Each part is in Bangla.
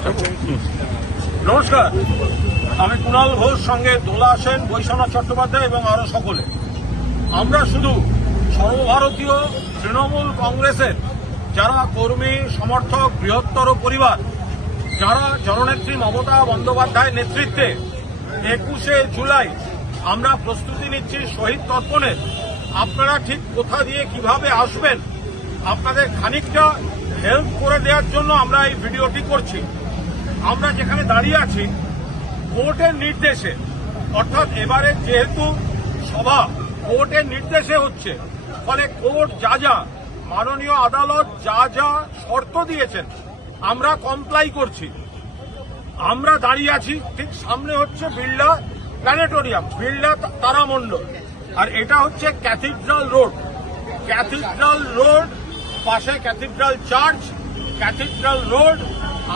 চেষ্টা করব। নমস্কার, আমি কুণাল ঘোষ, সঙ্গে দোলা সেন, বৈশ্বনাথ চট্টোপাধ্যায় এবং আরো সকলে। আমরা শুধু সর্বভারতীয় তৃণমূল কংগ্রেসের যারা কর্মী সমর্থক বৃহত্তর পরিবার, যারা জননেত্রী মমতা বন্দ্যোপাধ্যায়ের নেতৃত্বে 21শে জুলাই আমরা প্রস্তুতি নিচ্ছি শহীদ তর্পণের, আপনারা ঠিক কোথা দিয়ে কিভাবে আসবেন আপনাদের খানিকটা হেল্প করে দেওয়ার জন্য আমরা এই ভিডিওটি করছি। আমরা যেখানে দাঁড়িয়ে আছি কোর্টের নির্দেশে, অর্থাৎ এবারে যেহেতু সভা কোর্টের নির্দেশে হচ্ছে, ফলে কোর্ট যা যা মাননীয় আদালত যা যা শর্ত দিয়েছেন আমরা কমপ্লাই করছি। আমরা দাঁড়িয়ে আছি ঠিক সামনে হচ্ছে বিড়লা প্ল্যানেটোরিয়াম, বিড়লা তারামণ্ডল, আর এটা হচ্ছে ক্যাথিড্রাল রোড। ক্যাথিড্রাল রোড পাশে ক্যাথিড্রাল চার্চ। ক্যাথিড্রাল রোড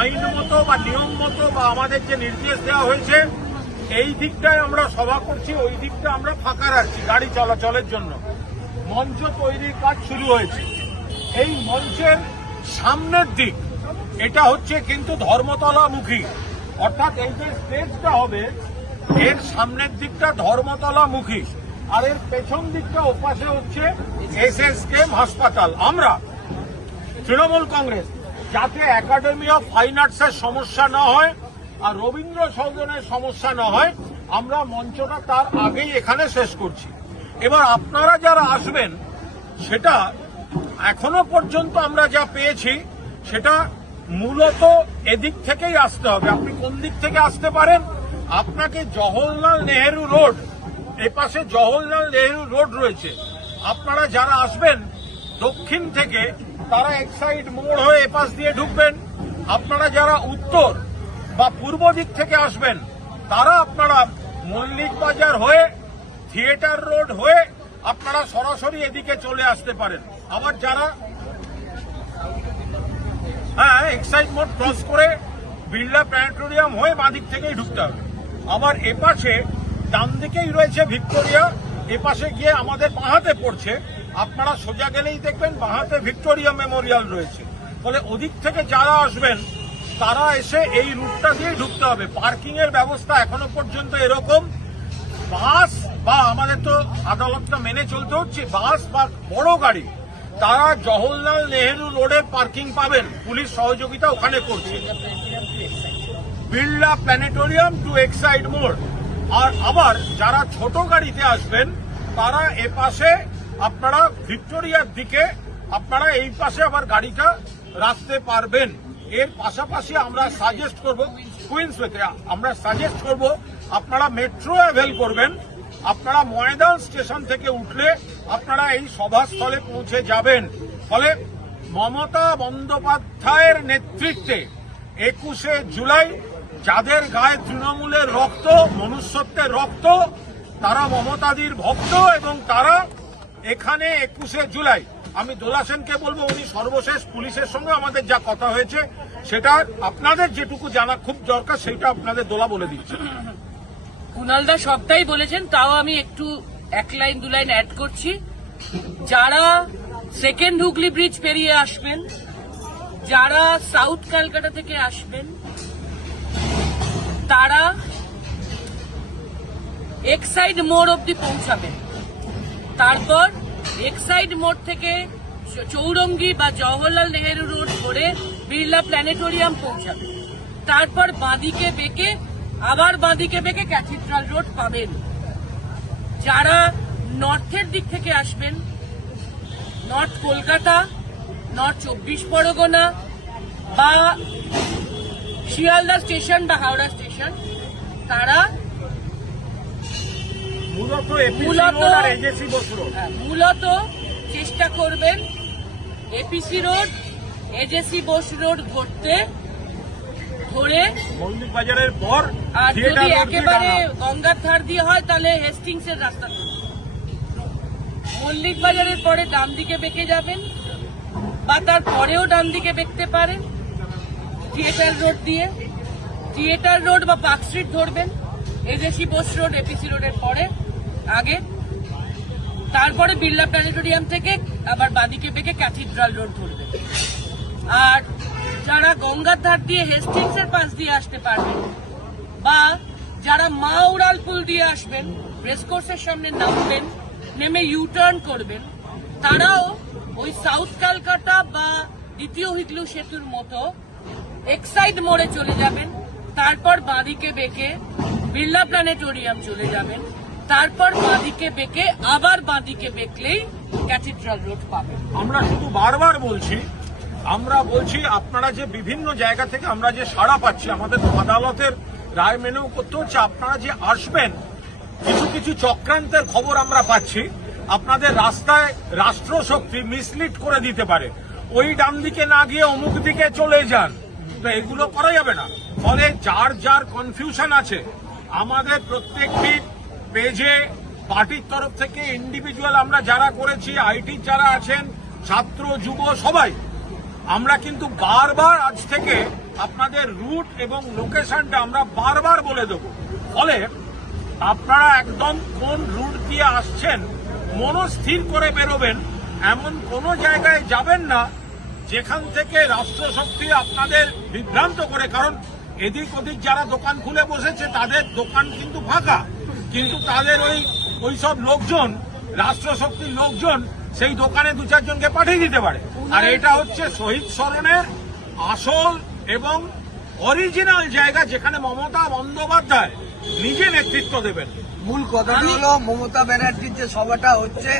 আইন মতো বা নিয়ম মতো বা আমাদের যে নির্দেশ দেওয়া হয়েছে এই দিকটায় আমরা সভা করছি, ওই দিকটা আমরা ফাঁকা রাখছি গাড়ি চলাচলের জন্য। মঞ্চ তৈরির কাজ শুরু হয়েছে। এই মঞ্চের সামনের দিক এটা হচ্ছে কিন্তু ধর্মতলামুখী, অর্থাৎ এই যে স্টেজটা হবে এর সামনের দিকটা ধর্মতলামুখী, আর এর পেছন দিকটা ওপাশে হচ্ছে SSKM হাসপাতাল। আমরা তৃণমূল কংগ্রেস যাতে একাডেমি অফ ফাইন আর্টসের সমস্যা না হয় আর রবীন্দ্র সদনের সমস্যা না হয়, আমরা মঞ্চটা তার আগেই এখানে শেষ করছি। এবার আপনারা যারা আসবেন সেটা এখনো পর্যন্ত আমরা যা পেয়েছি সেটা মূলত এদিক থেকেই আসতে হবে। আপনি কোন দিক থেকে আসতে পারেন? আপনাকে জওহরলাল নেহেরু রোড, এপাশে জওহরলাল নেহেরু রোড রয়েছে। আপনারা যারা আসবেন দক্ষিণ থেকে তারা এক্সাইড মোড় হয়ে এপাশ দিয়ে ঢুকবেন। আপনারা যারা উত্তর বা পূর্ব দিক থেকে আসবেন তারা আপনারা মল্লিক বাজার হয়ে থিয়েটার রোড হয়ে আপনারা সরাসরি এদিকে চলে আসতে পারেন। আবার যারা এক্সাইড মোড় ক্রস করে বিড়লা প্ল্যানেটোরিয়াম হয়ে বাঁদিক থেকেই ঢুকতে হবে। আবার এপাশে ডান দিকেই রয়েছে ভিক্টোরিয়া, এপাশে গিয়ে আমাদের বাঁহাতে পড়ছে। আপনারা সোজা গেলেই দেখবেন বাঁহাতে ভিক্টোরিয়া মেমোরিয়াল রয়েছে। ফলে ওদিক থেকে যারা আসবেন তারা এসে এই রুটটা দিয়ে ঢুকতে হবে। পার্কিং এর ব্যবস্থা এখনো পর্যন্ত এরকম, বাস বা আমাদের তো আদালতটা মেনে চলতে হচ্ছে, বাস বা বড় গাড়ি তারা জওহরলাল নেহেরু রোডে পার্কিং পাবেন, পুলিশ সহযোগিতা ওখানে করছে। বিড়লা প্ল্যানেটোরিয়াম টু এক্সাইড মোড়। আর আবার যারা ছোট গাড়িতে আসবেন তারা এপাশে আপনারা ভিক্টোরিয়ার দিকে আপনারা এই পাশে আবার গাড়িটা রাখতে পারবেন। এর পাশাপাশি আমরা সাজেস্ট করব কুইন্সওয়েতে আমরা সাজেস্ট করব আপনারা মেট্রো অ্যাভেল করবেন। আপনারা ময়দান স্টেশন থেকে উঠলে আপনারা এই সভাস্থলে পৌঁছে যাবেন। ফলে মমতা বন্দ্যোপাধ্যায়ের নেতৃত্বে 21শে জুলাই যাদের গায়ে তৃণমূলের রক্ত, মনুষ্যত্বের রক্ত, তারা মমতাদির ভক্ত এবং তারা এখানে 21শে জুলাই, আমি দোলা সেনকে বলবো উনি সর্বশেষ পুলিশের সঙ্গে আমাদের যা কথা হয়েছে সেটা আপনাদের যেটুকু জানা খুব দরকার সেটা আপনাদের দোলা বলে দিচ্ছে। কুণালদা সবটাই বলেছেন, তাও আমি একটু এক লাইন দু লাইন অ্যাড করছি। যারা সেকেন্ড হুগলি ব্রিজ পেরিয়ে আসবেন, যারা সাউথ ক্যালকাটা থেকে আসবেন, তারা এক্সাইড মোড় অব্দি পৌঁছাবেন। তারপর এক্সাইড মোড় থেকে চৌরঙ্গি বা জওহরলাল নেহেরু রোড ধরে বিড়লা প্ল্যানেটোরিয়াম পৌঁছাবেন। তারপর বাঁদিকে বেঁকে আবার বাঁদিকে বেঁকে ক্যাথিড্রাল রোড পাবেন। যারা নর্থের দিক থেকে আসবেন, নর্থ কলকাতা, নর্থ 24 পরগনা বা শিয়ালদা স্টেশন বা হাওড়া স্টেশন, তারা মূলত চেষ্টা করবেন APC road, AJC Bose road ধরতে, ধরে মল্লিক বাজারের পর, আর যদি একেবারে গঙ্গার ধার দিয়ে হয় তাহলে হেস্টিংস এর রাস্তা ধরে মল্লিক বাজারের পরে ডান দিকে বেঁকে যাবেন, বা তার পরেও ডান দিকে বেঁকতে পারেন থিয়েটার রোড দিয়ে। থিয়েটার রোড বা পার্ক স্ট্রিট ধরবেন, এজেসি বোস রোড এপিসি রোডের পরে আগে। তারপরে বিড়লা প্ল্যানেটোরিয়াম থেকে আবার বাদিকে বেঁকে ক্যাথিড্রাল রোড ধরবেন। আর যারা গঙ্গার ধার দিয়ে হেস্টিংসের পাশ দিয়ে আসতে পারবেন, বা যারা মা উড়াল পুল দিয়ে আসবেন, রেসকোর্সের সামনে নামবেন, নেমে ইউটার্ন করবেন, তারাও ওই সাউথ ক্যালকাটা বা দ্বিতীয় হিগলু সেতুর মতো এক্সাইড মোড়ে চলে যাবেন, তারপর বাঁদিকে বেঁকে বিড়লা প্ল্যানেটোরিয়াম চলে যাবেন, তারপর বাঁদিকে বেঁকে আবার বাঁদিকে বেঁকলেই ক্যাথিড্রাল রোড পাবেন। আমরা শুধু বারবার বলছি, আপনারা যে বিভিন্ন জায়গা থেকে আমরা যে সাড়া পাচ্ছি, আমাদের আদালতের রায় মেনেও করতে হচ্ছে, আপনারা যে আসবেন, কিছু কিছু চক্রান্তের খবর আমরা পাচ্ছি, আপনাদের রাস্তায় রাষ্ট্রশক্তি মিসলিড করে দিতে পারে, ওই ডান দিকে না গিয়ে অমুক দিকে চলে যান, তো এগুলো করা যাবে না। ফলে যার যার কনফিউশন আছে, আমাদের প্রত্যেকটি পেজে পার্টির তরফ থেকে ইন্ডিভিজুয়াল আমরা যারা করেছি, আইটির যারা আছেন, ছাত্র যুব সবাই, আমরা কিন্তু বারবার আজ থেকে আপনাদের রুট এবং লোকেশনটা আমরা বারবার বলে দেব। ফলে আপনারা একদম কোন রুট দিয়ে আসছেন মনস্থির করে বেরোবেন, এমন কোনো জায়গায় যাবেন না যেখান থেকে রাষ্ট্রশক্তি আপনাদের বিভ্রান্ত করে। কারণ এদিক ওদিক যারা দোকান খুলে বসেছে তাদের দোকান কিন্তু ফাঁকা, কিন্তু তাদের ওই সব লোকজন, রাষ্ট্রশক্তির লোকজন সেই দোকানে দু চারজনকে পাঠিয়ে দিতে পারে। আর এটা হচ্ছে শহীদ স্মরণের আসল এবং অরিজিনাল জায়গা, যেখানে মমতা বন্দ্যোপাধ্যায় নিজে নেতৃত্ব দেবেন। মূল কথাটি হলো মমতা ব্যানার্জির যে সভাটা হচ্ছে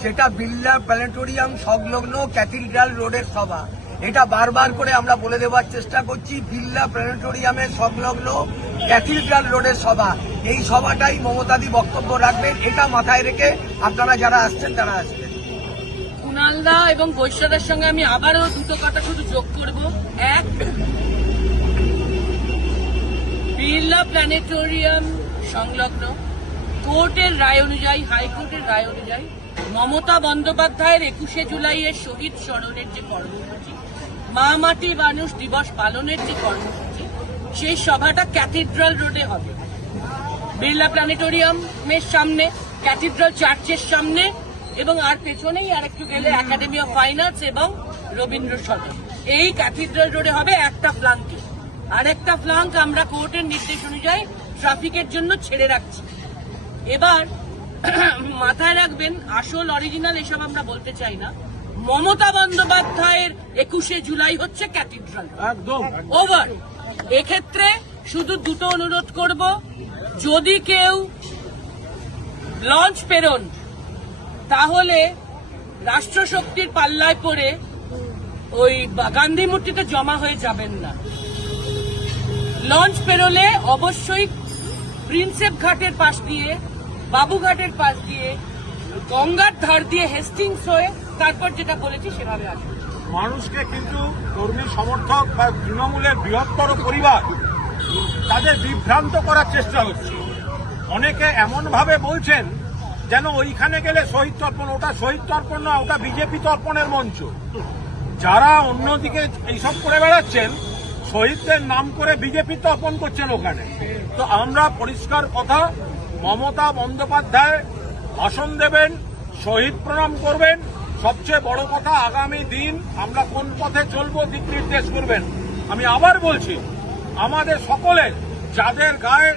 সেটা বিড়লা প্ল্যানেটোরিয়াম সংলগ্ন ক্যাথিড্রাল রোডের সভা। এটা বারবার করে আমরা বলে দেওয়ার চেষ্টা করছি, বিড়লা প্ল্যানেটোরিয়ামের সংলগ্ন ক্যাথিড্রাল রোডের সভা। এই সভাটাই মমতাদি বক্তব্য রাখবেন, এটা মাথায় রেখে আপনারা যারা আসছেন তারা আসবেন। কুণালদা এবং বৈশ্যদার সঙ্গে আমি আবারও দুটো কথা শুধু যোগ করব। এক, বিড়লা প্ল্যানেটোরিয়াম সংলগ্ন কোর্টের রায় অনুযায়ী, হাইকোর্টের রায় অনুযায়ী মমতা বন্দ্যোপাধ্যায়ের 21শে জুলাইয়ের শহীদ স্মরণের যে কর্মসূচি, মা মাটি মানুষ দিবস পালনের যে কর্মসূচি, সেই সভাটা ক্যাথিড্রাল রোডে হবে। বিড়লা প্ল্যানেটোরিয়ামের সামনে, ক্যাথিড্রাল চার্চের সামনে, এবং আর পেছনেই আর একটু গেলে একাডেমি অফ ফাইন আর্টস এবং রবীন্দ্র সদন। এই ক্যাথিড্রাল রোডে হবে একটা ফ্লাঙ্কে, আর একটা ফ্লাঙ্ক আমরা কোর্টের নির্দেশ অনুযায়ী ট্রাফিকের জন্য ছেড়ে রাখছি। এবার মাথায় রাখবেন, আসল অরিজিনাল এসব আমরা বলতে চাই না, মমতা বন্দ্যোপাধ্যায়ের 21শে জুলাই হচ্ছে ক্যাথিড্রাল, একদম ওভার। এক্ষেত্রে শুধু দুটো অনুরোধ করব, যদি কেউ লঞ্চ পেরোন তাহলে রাষ্ট্রশক্তির পাল্লায় পড়ে ওই গান্ধী মূর্তিতে জমা হয়ে যাবেন না। লঞ্চ পেরোলে অবশ্যই প্রিন্সেপ ঘাটের পাশ দিয়ে, বাবুঘাটের পাশ দিয়ে, গঙ্গার ধার দিয়ে হেস্টিংস হয়ে তারপর যেটা বলেছি সেভাবে আসবে। মানুষকে কিন্তু কর্মী সমর্থক বা তৃণমূলের বৃহত্তর পরিবার তাদের বিভ্রান্ত করার চেষ্টা হচ্ছে। অনেকে এমন ভাবে বলছেন যেন ওইখানে গেলে শহীদ তর্পণ, ওটা শহীদ তর্পণ না, ওটা বিজেপি তর্পণের মঞ্চ। যারা অন্যদিকে এইসব করে বেড়াচ্ছেন, শহীদদের নাম করে বিজেপি তর্পণ করছেন ওখানে। তো আমরা পরিষ্কার কথা, মমতা বন্দ্যোপাধ্যায় ভাষণ দেবেন, শহীদ প্রণাম করবেন, সবচেয়ে বড় কথা আগামী দিন আমরা কোন পথে চলবো দিক নির্দেশ করবেন। আমি আবার বলছি, আমাদের সকলের যাদের গায়ে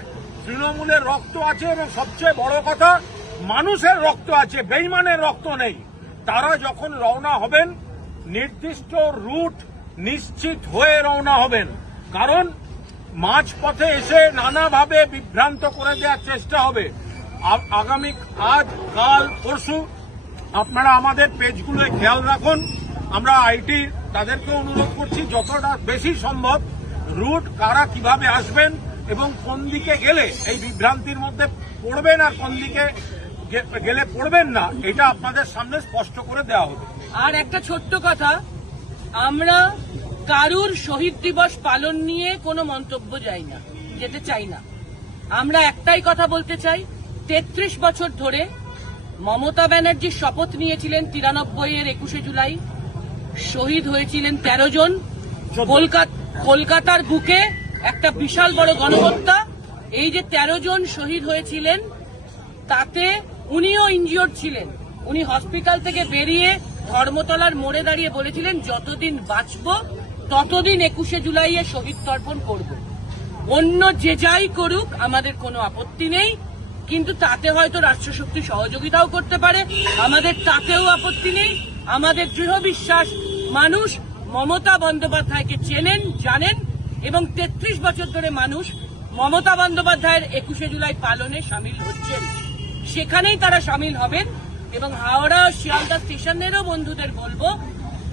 তৃণমূলের রক্ত আছে এবং সবচেয়ে বড় কথা মানুষের রক্ত আছে, বেইমানের রক্ত নেই, তারা যখন রওনা হবেন নির্দিষ্ট রুট নিশ্চিত হয়ে রওনা হবেন। কারণ মাঝপথে এসে নানাভাবে বিভ্রান্ত করে দেওয়ার চেষ্টা হবে। আগামী আজ, কাল, পরশু আপনারা আমাদের পেজগুলোয় খেয়াল রাখুন। আমরা আইটি তাদেরকে অনুরোধ করছি যতটা বেশি সম্ভব রুট কারা কিভাবে আসবেন এবং কোন দিকে গেলে এই বিভ্রান্তির মধ্যে পড়বেন আর কোন দিকে গেলে পড়বেন না, এটা আপনাদের সামনে স্পষ্ট করে দেওয়া হবে। আর একটা ছোট্ট কথা, আমরা কারুর শহীদ দিবস পালন নিয়ে কোনো মন্তব্য যেতে চাই না। আমরা একটাই কথা বলতে চাই, 33 বছর ধরে মমতা ব্যানার্জি শপথ নিয়েছিলেন 93-এর 21শে জুলাই, শহীদ হয়েছিলেন 13 জন। কলকাতার বুকে একটা বিশাল বড় গণহত্যা। এই যে 13 জন শহীদ হয়েছিলেন তাতে উনিও ইনজিওর্ড ছিলেন। উনি হসপিটাল থেকে বেরিয়ে ধর্মতলার মোড়ে দাঁড়িয়ে বলেছিলেন, যতদিন বাঁচব ততদিন 21শে জুলাইয়ে শহীদ তর্পণ করব। অন্য যে যাই করুক আমাদের কোনো আপত্তি নেই, কিন্তু তাতে হয়তো রাষ্ট্রশক্তি সহযোগিতাও করতে পারে, আমাদের তাতেও আপত্তি নেই। আমাদের দৃঢ় বিশ্বাস মানুষ মমতা বন্দ্যোপাধ্যায়কে চেনেন, জানেন, এবং 33 বছর ধরে মানুষ মমতা বন্দ্যোপাধ্যায়ের 21শে জুলাই পালনে সামিল হচ্ছেন, সেখানেই তারা সামিল হবেন। এবং হাওড়া ও শিয়ালদা স্টেশনেরও বন্ধুদের বলবো,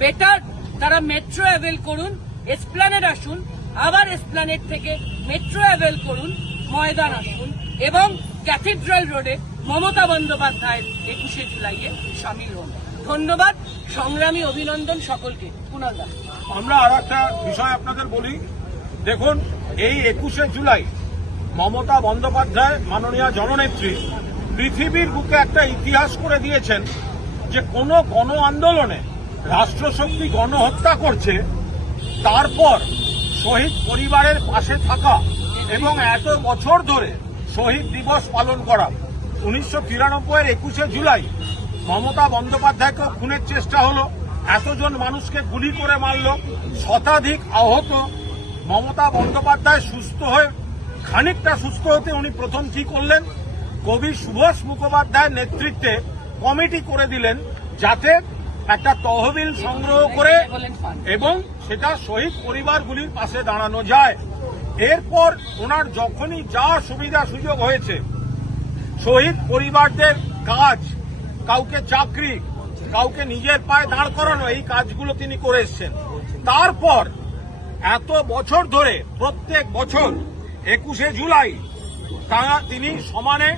বেটার তারা মেট্রো অ্যাভেল করুন, এসপ্ল্যানেড আসুন, আবার এসপ্ল্যানেড থেকে মেট্রো অ্যাভেল করুন, ময়দান আসুন এবং ক্যাথিড্রাল রোডে মমতা বন্দ্যোপাধ্যায়ের 21শে জুলাইয়ে সামিল হন। ধন্যবাদ, সংগ্রামী অভিনন্দন সকলকে। কুণাল দা, আমরা আর একটা বিষয় আপনাদের বলি। দেখুন, এই 21শে জুলাই মমতা বন্দ্যোপাধ্যায় মাননীয় জননেত্রী পৃথিবীর বুকে একটা ইতিহাস করে দিয়েছেন যে কোনো গণ আন্দোলনে রাষ্ট্রশক্তি গণহত্যা করছে, তারপর শহীদ পরিবারের পাশে থাকা এবং এত বছর ধরে শহীদ দিবস পালন করা। 1993-এর 21শে জুলাই মমতা বন্দ্যোপাধ্যায়কে খুনের চেষ্টা হলো, এতজন মানুষকে গুলি করে মারল, শতাধিক আহত। মমতা বন্দ্যোপাধ্যায় খানিকটা সুস্থ হতে উনি প্রথম কি করলেন, কবি সুভাষ মুখোপাধ্যায়ের নেতৃত্বে কমিটি করে দিলেন যাতে একটা তহবিল সংগ্রহ করে এবং সেটা শহীদ পরিবারগুলির পাশে দাঁড়ানো যায়। এরপর ওনার যখনই যা সুবিধা সুযোগ হয়েছে, শহীদ পরিবারদের কাজ, কাউকে চাকরি, কাউকে নিজের পায়ে দাঁড় করানো, এই কাজগুলো তিনি করে এসছেন। তারপর এত বছর ধরে প্রত্যেক বছর 21শে জুলাই তিনি সমানে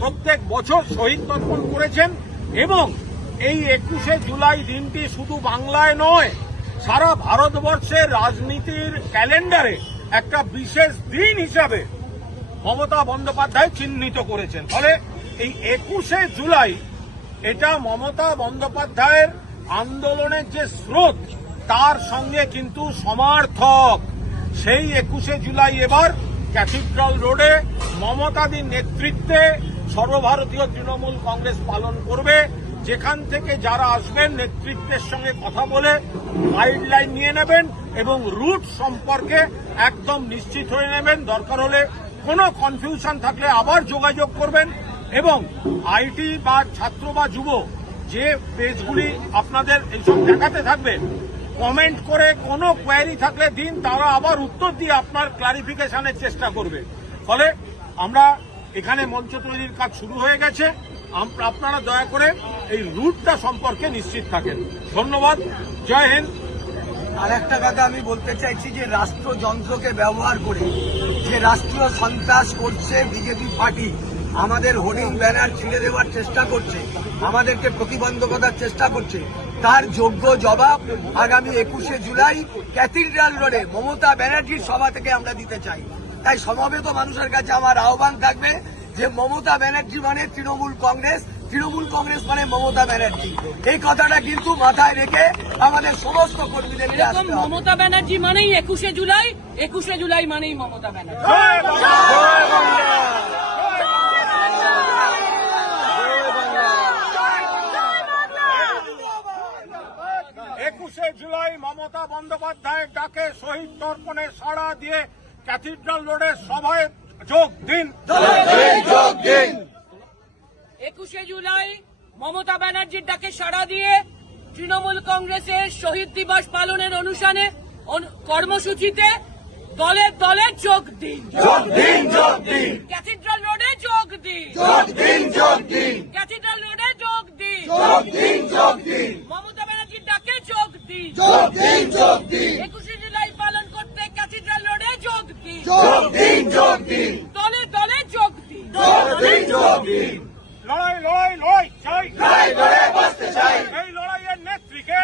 প্রত্যেক বছর শহীদ তর্পণ করেছেন। এবং এই 21শে জুলাই দিনটি শুধু বাংলায় নয়, সারা ভারতবর্ষের রাজনীতির ক্যালেন্ডারে একটা বিশেষ দিন হিসাবে মমতা বন্দ্যোপাধ্যায় চিহ্নিত করেছেন। ফলে এই 21শে জুলাই এটা মমতা বন্দ্যোপাধ্যায়ের আন্দোলনের যে স্রোত তার সঙ্গে কিন্তু সমার্থক। সেই 21শে জুলাই এবার ক্যাথিড্রাল রোডে মমতাদির নেতৃত্বে সর্বভারতীয় তৃণমূল কংগ্রেস পালন করবে, যেখান থেকে যারা আসবেন নেতৃত্বের সঙ্গে কথা বলে গাইডলাইন নিয়ে নেবেন এবং রুট সম্পর্কে একদম নিশ্চিত হয়ে নেবেন। দরকার হলে কোনো কনফিউশন থাকলে আবার যোগাযোগ করবেন। এবং আইটি বা ছাত্র বা যুব যে পেজগুলি আপনাদের এইসব দেখাতে থাকবে, কমেন্ট করে কোনো কোয়ারি থাকলে দিন, তারা আবার উত্তর দিয়ে আপনার ক্লারিফিকেশনের চেষ্টা করবে। ফলে আমরা এখানে মঞ্চ তৈরির কাজ শুরু হয়ে গেছে, আপনারা দয়া করে এই রুটটা সম্পর্কে নিশ্চিত থাকেন। ধন্যবাদ, জয় হিন্দ। আর একটা কথা আমি বলতে চাইছি যে রাষ্ট্রযন্ত্রকে ব্যবহার করে যে রাষ্ট্রীয় সন্ত্রাস করছে বিজেপি পার্টি, আমাদের হোর্ডিং ব্যানার ছিঁড়ে দেওয়ার চেষ্টা করছে, আমাদেরকে প্রতিবন্ধকতার চেষ্টা করছে, তার যোগ্য জবাব আগামী 21শে জুলাই ক্যাথিড্রাল রোডে মমতা ব্যানার্জির সভা থেকে আমরা দিতে চাই। তাই সমবেত মানুষের কাছে আমার আহ্বান থাকবে যে মমতা ব্যানার্জি মানে তৃণমূল কংগ্রেস, তৃণমূল কংগ্রেস মানে মমতা ব্যানার্জি, এই কথাটা কিন্তু মাথায় রেখে আমাদের সমস্ত কর্মীদেরকে আসতে হবে। মমতা ব্যানার্জি মানেই 21শে জুলাই, 21শে জুলাই মানেই মমতা ব্যানার্জি। 21শে জুলাই মমতা বন্দ্যোপাধ্যায়ের ডাকে শহীদ তর্পণে সাড়া দিয়ে ক্যাথিড্রাল রোডের সভায় যোগ দিন। 21শে জুলাই মমতা ব্যানার্জির ডাকে সাড়া দিয়ে তৃণমূল কংগ্রেসের শহীদ দিবস পালনের অনুষ্ঠানে কর্মসূচিতে দলে দলে যোগ দিন। ক্যাথিড্রাল রোডে যোগ দিন। ক্যাথিড্রাল রোডে যোগ দিন। মমতা ব্যানার্জির ডাকে যোগ দিন। 21শে জুলাই পালন করতে ক্যাথিড্রাল রোডে যোগ দিন। দলে দলে যোগ দিন। লড়াই লড়াই লড়াই চাই, এই লড়াইয়ের নেত্রীকে